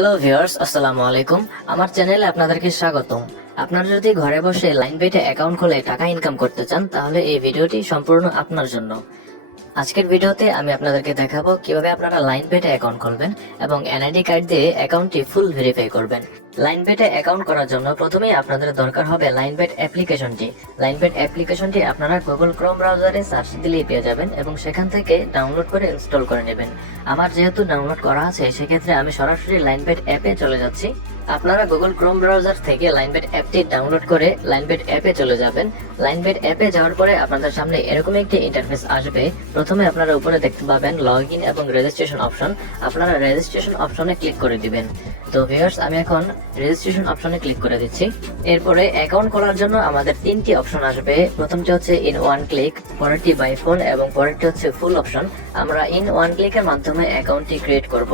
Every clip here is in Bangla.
হ্যালো ভিউয়ার্স, আসসালামু আলাইকুম। আমার চ্যানেলে আপনাদেরকে স্বাগতম। আপনারা যদি ঘরে বসে লাইনবেটে অ্যাকাউন্ট খুলে টাকা ইনকাম করতে চান তাহলে এই ভিডিওটি সম্পূর্ণ আপনার জন্য। আজকের ভিডিওতে আমি আপনাদেরকে দেখাবো কিভাবে আপনারা লাইনবেটে অ্যাকাউন্ট খুলবেন এবং এনআইডি কার্ড দিয়ে অ্যাকাউন্টটি ফুল ভেরিফাই করবেন। লাইনবেটে অ্যাকাউন্ট করার জন্য প্রথমেই আপনাদের দরকার হবে লাইনবেট অ্যাপ্লিকেশনটি। লাইনবেট অ্যাপ্লিকেশনটি আপনারা গুগল ক্রোম ব্রাউজারে সার্চ দিলেই পেয়ে যাবেন এবং সেখান থেকে ডাউনলোড করে ইনস্টল করে নেবেন। আমার যেহেতু ডাউনলোড করা আছে সেক্ষেত্রে আমি সরাসরি লাইনবেট অ্যাপে চলে যাচ্ছি। আপনারা গুগল ক্রোম ব্রাউজার থেকে লাইনবেট অ্যাপটি ডাউনলোড করে লাইনবেট অ্যাপে চলে যাবেন। লাইনবেট অ্যাপে যাওয়ার পরে আপনাদের সামনে এরকম একটি ইন্টারফেস আসবে। প্রথমে আপনারা উপরে দেখতে পাবেন লগইন এবং রেজিস্ট্রেশন অপশন। আপনারা রেজিস্ট্রেশন অপশনে ক্লিক করে দিবেন। তো ভিউয়ার্স, আমি এখন রেজিস্ট্রেশন অপশনে ক্লিক করে দিচ্ছি। এরপরে অ্যাকাউন্ট করার জন্য আমাদের তিনটি অপশন আসবে। প্রথমটি হচ্ছে ইন ওয়ান ক্লিক, পরেরটি বাই ফোন এবং পরেরটি হচ্ছে ফুল অপশন। আমরা ইন ওয়ান ক্লিকের মাধ্যমে অ্যাকাউন্টটি ক্রিয়েট করব।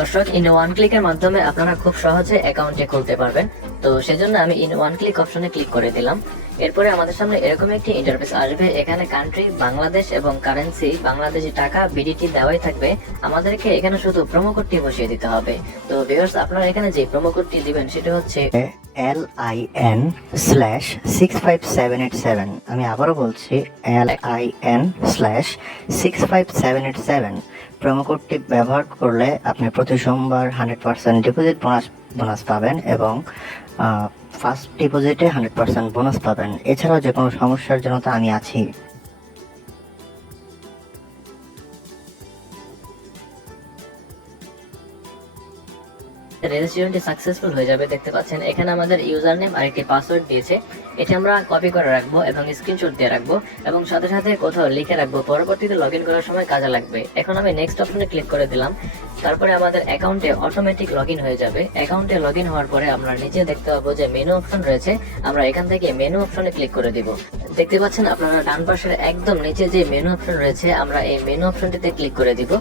দর্শক, ইন ওয়ান ক্লিকের মাধ্যমে আপনারা খুব সহজে অ্যাকাউন্টটি খুলতে পারবেন। তো সেজন্য আমি ইন ওয়ান ক্লিক অপশনে ক্লিক করে দিলাম। এরপরে আমাদের সামনে এরকম একটি ইন্টারফেস আসবে। এখানে কান্ট্রি বাংলাদেশ এবং কারেন্সি বাংলাদেশি টাকা বিডিটি দেওয়াই থাকবে। আমাদেরকে এখানে শুধু প্রোমো কোডটি বসিয়ে দিতে হবে। তো ভিউয়ার্স, আপনারা এখানে যে প্রোমো কোডটি দিবেন সেটা হচ্ছে LIN/65787। আমি আবারও বলছি LIN/65787। প্রোমো কোডটি ব্যবহার করলে আপনি প্রতি সোমবার 100% ডিপোজিট বোনাস পাবেন এবং ফার্স্ট ডিপোজিটে 100% বোনাস পাবেন। এছাড়াও যে কোনো সমস্যার জন্য তো আমি আছি। রেজিস্ট্রেশনটি সাকসেসফুল হয়ে যাবে। দেখতে পাচ্ছেন এখানে আমাদের ইউজার নেম আর একটি পাসওয়ার্ড দিয়েছে। এটি আমরা কপি করে রাখবো এবং স্ক্রিনশট দিয়ে রাখবো এবং সাথে সাথে কোথাও লিখে রাখবো, পরবর্তীতে লগইন করার সময় কাজে লাগবে। এখন আমি নেক্সট অপশনে ক্লিক করে দিলাম। তারপরে আমাদের অ্যাকাউন্টে অটোমেটিক লগইন হয়ে যাবে। অ্যাকাউন্টে লগইন হওয়ার পরে আমরা নিচে দেখতে পাবো যে মেনু অপশন রয়েছে। আমরা এখান থেকে মেনু অপশনে ক্লিক করে দিব। দেখতে পাচ্ছেন আপনারা ডান পাশের একদম নিচে যে মেনু অপশন রয়েছে, আমরা এই মেনু অপশনটিতে ক্লিক করে দিব।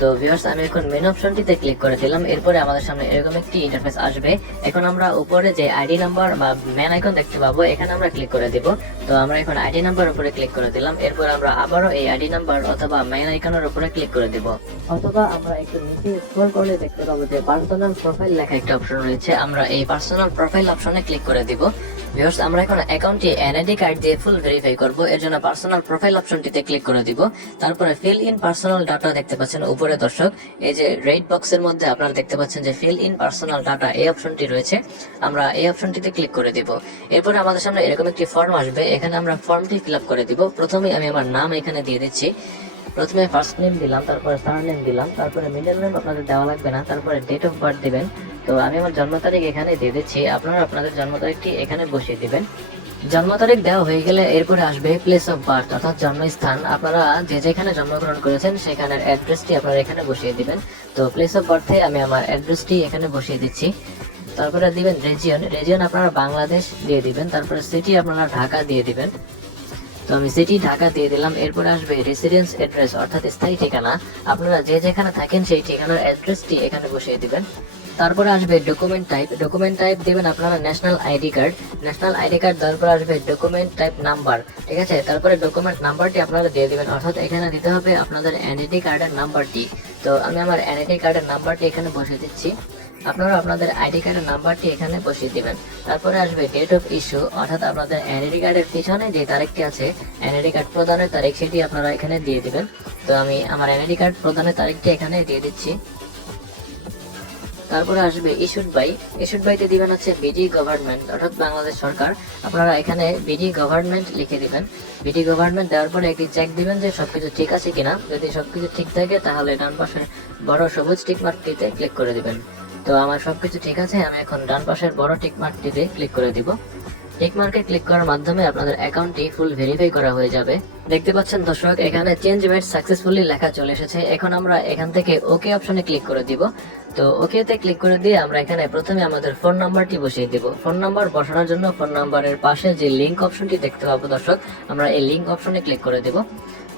তো ভিউয়ার্স, আমি এখন মেনু অপশনটিতে ক্লিক করে দিলাম। এরপরে আমাদের সামনে এরকম একটি ইন্টারফেস আসবে। এখন আমরা উপরে যে আইডি নাম্বার বা মেন আইকন দেখতে পাবো, এখানে আমরা ক্লিক করে দিব। তো আমরা এখন আইডি নাম্বার উপরে ক্লিক করে দিলাম। এরপর আমরা আবারও এই আইডি নাম্বার অথবা মেন আইকনের উপরে ক্লিক করে দিব। অথবা আমরা একটু নিচে স্ক্রল করলে দেখতে পাবো যে পার্সোনাল প্রোফাইল লেখা একটা অপশন রয়েছে। আমরা এই পার্সোনাল প্রোফাইল অপশনে ক্লিক করে দিব। ভিউয়ার্স, আমরা এখন অ্যাকাউন্টটি এনআইডি কার্ড দিয়ে ফুল ভেরিফাই করব। এর জন্য পার্সোনাল প্রোফাইল অপশনটিতে ক্লিক করে দিব। তারপরে ফিল ইন পার্সোনাল ডাটা দেখতে পাচ্ছেন উপরে দর্শক, এই যে রেড বক্সের মধ্যে আপনারা দেখতে পাচ্ছেন যে ফিল ইন পার্সোনাল ডাটা এই অপশনটি রয়েছে। আমরা এই অপশনটিতে ক্লিক করে দিব। এরপরে আমাদের সামনে এরকম একটি ফর্ম আসবে। এখানে আমরা ফর্মটি ফিল আপ করে দিব। প্রথমে আমি আমার নাম এখানে দিয়ে দিচ্ছি। প্রথমে ফার্স্ট নেম দিলাম, তারপরে সারনেম দিলাম, তারপরে মিডল নেম আপনাদের দেওয়া লাগবে না, তারপরে ডেট অফ বার্থ দিবেন। তো আমি আমার জন্ম তারিখ এখানে দিয়ে দিচ্ছি। আপনারা আপনাদের জন্ম তারিখটি এখানে বসিয়ে দিবেন। জন্ম তারিখ দেওয়া হয়ে গেলে এরপরে আসবে প্লেস অফ বার্থ অর্থাৎ জন্মস্থান। আপনারা যে যেখানে জন্মগ্রহণ করেছেন সেখানের অ্যাড্রেসটি আপনারা এখানে বসিয়ে দিবেন। তো প্লেস অফ বার্থে আমি আমার অ্যাড্রেসটি এখানে বসিয়ে দিচ্ছি। তারপরে দিবেন রিজিয়ন আপনারা বাংলাদেশ দিয়ে দিবেন। তারপরে সিটি আপনারা ঢাকা দিয়ে দিবেন। তো আমি সিটি ঢাকা দিয়ে দিলাম। এরপরে আসবে রেসিডেন্স অ্যাড্রেস অর্থাৎ স্থায়ী ঠিকানা। আপনারা যে যেখানে থাকেন সেই ঠিকানার অ্যাড্রেসটি এখানে বসিয়ে দিবেন। তারপরে আসবে ডকুমেন্ট টাইপ দিবেন আপনারা ন্যাশনাল আইডি কার্ড। তারপরে আসবে ডকুমেন্ট টাইপ নাম্বার, ঠিক আছে। তারপরে ডকুমেন্ট নাম্বারটি আপনারা দিয়ে দিবেন, অর্থাৎ এখানে দিতে হবে আপনাদের এনআইডি কার্ডের নাম্বারটি। তো আমি আমার এনআইডি কার্ডের নাম্বারটি এখানে বসিয়ে দিচ্ছি। আপনারা আপনাদের আইডি কার্ডের নাম্বারটি এখানে বসিয়ে দিবেন। তারপরে আসবে ডেট অফ ইস্যু, অর্থাৎ আপনাদের এনআইডি কার্ডের পিছনে যে তারিখটি আছে, এনআইডি কার্ড প্রদানের তারিখ, সেটি আপনারা এখানে দিয়ে দিবেন। তো আমি আমার এনআইডি কার্ড প্রদানের তারিখটি এখানে দিয়ে দিচ্ছি। তারপরে আসবে ইস্যুড বাইতে দিবেন হচ্ছে বিডি গভর্নমেন্ট অর্থাৎ বাংলাদেশ সরকার। আপনারা এখানে বিডি গভর্নমেন্ট লিখে দিবেন। বিডি গভর্নমেন্ট দেওয়ার পরে একটি চেক দিবেন যে সবকিছু ঠিক আছে কিনা। যদি সবকিছু ঠিক থাকে তাহলে ডান পাশে বড় সবুজ টিক মার্কটিতে ক্লিক করে দিবেন। তো আমার সবকিছু ঠিক আছে, আমি এখন ডান পাশের বড় টিক মার্কটিতে ক্লিক করে দিব। টিক মার্কে ক্লিক করার মাধ্যমে আপনাদের অ্যাকাউন্টটি ফুল ভেরিফাই করা হয়ে যাবে। দেখতে পাচ্ছেন দর্শক, এখানে চেঞ্জ মেড সাকসেসফুলি লেখা চলে এসেছে। এখন আমরা এখান থেকে ওকে অপশনে ক্লিক করে দিব। তো ওকে তে ক্লিক করে দিয়ে আমরা এখানে প্রথমে আমাদের ফোন নাম্বারটি বসিয়ে দিব। ফোন নাম্বার বসানোর জন্য ফোন নাম্বারের পাশে যে লিংক অপশনটি দেখতে পাবো দর্শক, আমরা এই লিংক অপশনে ক্লিক করে দেব।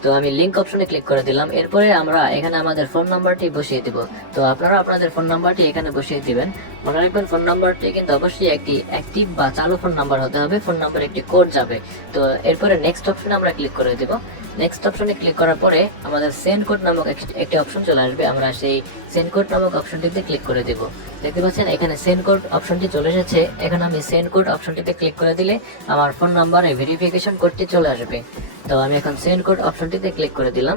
তো আমি লিংক অপশনে ক্লিক করে দিলাম। এরপরে আমরা এখানে আমাদের ফোন নাম্বারটি বসিয়ে দিব। তো আপনারা আপনাদের ফোন নাম্বারটি এখানে বসিয়ে দিবেন। মনে রাখবেন ফোন নাম্বারটি কিন্তু অবশ্যই একটি অ্যাক্টিভ বা চালু ফোন নাম্বার হতে হবে। ফোন নাম্বার একটি কোড যাবে। তো এরপরে নেক্সট অপশনে আমরা ক্লিক করে দেব। নেক্সট অপশনে ক্লিক করার পরে আমাদের সেন্ড কোড নামক একটি অপশন চলে আসবে। আমরা সেই সেন্ড কোড নামক অপশনটিতে ক্লিক করে দেব। দেখতে পাচ্ছেন এখানে সেন্ড কোড অপশনটি চলে এসেছে। এখন আমি সেন্ড কোড অপশনটিতে ক্লিক করে দিলে আমার ফোন নাম্বারে ভেরিফিকেশন কোডটি চলে আসবে। তো আমি এখন সেন্ড কোড অপশনটিতে ক্লিক করে দিলাম।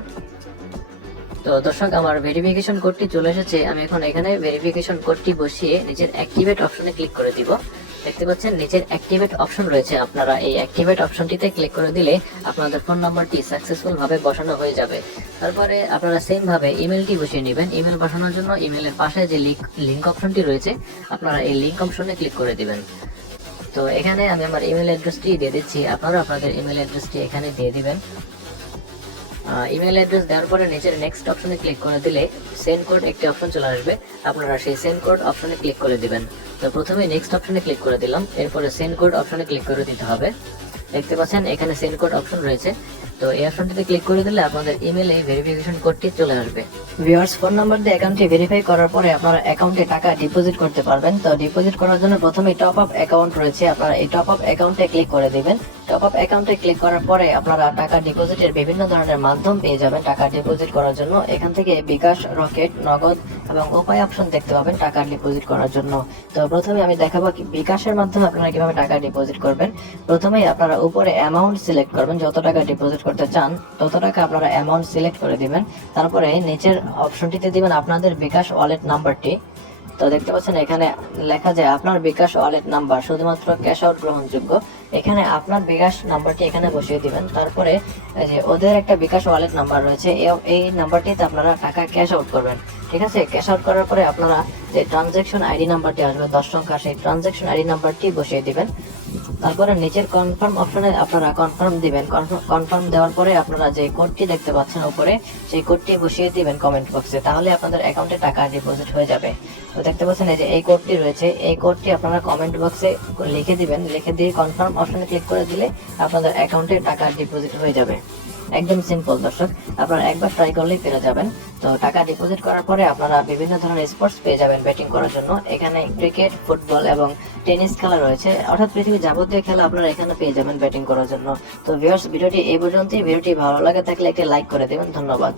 তো দর্শক, আমার ভেরিফিকেশন কোডটি চলে এসেছে। আমি এখন এখানে ভেরিফিকেশন কোডটি বসিয়ে নিচের অ্যাক্টিভেট অপশনে ক্লিক করে দিব। দেখতে পাচ্ছেন নিচের অ্যাক্টিভেট অপশন রয়েছে। আপনারা এই অ্যাক্টিভেট অপশনটিতে ক্লিক করে দিলে আপনাদের ফোন নাম্বারটি সাকসেসফুল ভাবে বসানো হয়ে যাবে। তারপরে আপনারা সেম ভাবে ইমেলটি বসিয়ে নেবেন। ইমেল বসানোর জন্য ইমেলের পাশে যে লিংক অপশনটি রয়েছে, আপনারা এই লিংক অপশনে ক্লিক করে দিবেন। তো এখানে আমি আমার ইমেল অ্যাড্রেসটি দিয়ে দিচ্ছি। আপনারা আপনাদের ইমেল অ্যাড্রেসটি এখানে দিয়ে দিবেন। ইমেল অ্যাড্রেস দেওয়ার পরে নিচের নেক্সট অপশনে ক্লিক করে দিলে সেন্ড কোড একটি অপশন চলে আসবে। আপনারা সেই সেন্ড কোড অপশনে ক্লিক করে দিবেন। তো প্রথমে নেক্সট অপশনে ক্লিক করে দিলাম, এরপরে সেন্ড কোড অপশনে ক্লিক করে দিতে হবে। দেখতে পাচ্ছেন এখানে সেন্ড কোড অপশন রয়েছে। তো এই অপশনটিতে ক্লিক করে দিলে আপনাদের ইমেলে ভেরিফিকেশন কোডটি চলে আসবে। ভিউয়ার্স, ফোন নাম্বার দিয়ে অ্যাকাউন্টটি ভেরিফাই করার পরে আপনারা অ্যাকাউন্টে টাকা ডিপোজিট করতে পারবেন। তো ডিপোজিট করার জন্য প্রথমে টপ আপ অ্যাকাউন্ট রয়েছে, আপনারা এই টপ আপ অ্যাকাউন্টে ক্লিক করে দিবেন। টপ আপ অ্যাকাউন্টে ক্লিক করার পরে আপনারা টাকা ডিপোজিটের বিভিন্ন ধরনের মাধ্যম পেয়ে যাবেন টাকা ডিপোজিট করার জন্য। এখান থেকে বিকাশ, রকেট, নগদ এবং উপায় অপশন দেখতে পাবেন টাকা ডিপোজিট করার জন্য। তো প্রথমে আমি দেখাবো বিকাশের মাধ্যমে আপনারা কিভাবে টাকা ডিপোজিট করবেন। প্রথমেই আপনারা উপরে অ্যামাউন্ট সিলেক্ট করবেন, যত টাকা ডিপোজিট করতে চান তত টাকা আপনারা অ্যামাউন্ট সিলেক্ট করে দিবেন। তারপরে নিচের অপশনটিতে দিবেন আপনাদের বিকাশ ওয়ালেট নাম্বারটি। তো দেখতে পাচ্ছেন এখানে লেখা যায় আপনার বিকাশ ওয়ালেট নাম্বার শুধুমাত্র ক্যাশ আউট গ্রহণযোগ্য। এখানে আপনার বিকাশ নাম্বারটি এখানে বসিয়ে দিবেন। তারপরে যে ওদের একটা বিকাশ ওয়ালেট নাম্বার রয়েছে, এই নাম্বারটিতে আপনারা টাকা ক্যাশ আউট করবেন। ঠিক আছে, ক্যাশ আউট করার পরে আপনারা যে ট্রানজ্যাকশন আইডি নাম্বারটি আসবে 10 সংখ্যা, সেই ট্রানজ্যাকশন আইডি নাম্বারটি বসিয়ে দিবেন। তারপরে নিচের কনফার্ম অপশনে আপনারা কনফার্ম দিবেন। কনফার্ম দেওয়ার পরে আপনারা যে কোডটি দেখতে পাচ্ছেন উপরে, সেই কোডটি বসিয়ে দিবেন কমেন্ট বক্সে, তাহলে আপনাদের অ্যাকাউন্টে টাকা ডিপোজিট হয়ে যাবে। তো দেখতে পাচ্ছেন এই যে এই কোডটি রয়েছে, এই কোডটি আপনারা কমেন্ট বক্সে লিখে দিবেন। লিখে দিয়ে কনফার্ম অপশনে ক্লিক করে দিলে আপনাদের অ্যাকাউন্টে টাকা ডিপোজিট হয়ে যাবে। একদম সিম্পল দর্শক, আপনারা একবার ট্রাই করলেই পেরে যাবেন। তো টাকা ডিপোজিট করার পরে আপনারা বিভিন্ন ধরনের স্পোর্টস পেয়ে যাবেন ব্যাটিং করার জন্য। এখানে ক্রিকেট, ফুটবল এবং টেনিস খেলা রয়েছে, অর্থাৎ পৃথিবীর যাবতীয় খেলা আপনারা এখানে পেয়ে যাবেন ব্যাটিং করার জন্য। তো ভিউয়ার্স, ভিডিওটি এই পর্যন্তই। ভিডিওটি ভালো লাগে থাকলে একটি লাইক করে দেবেন। ধন্যবাদ।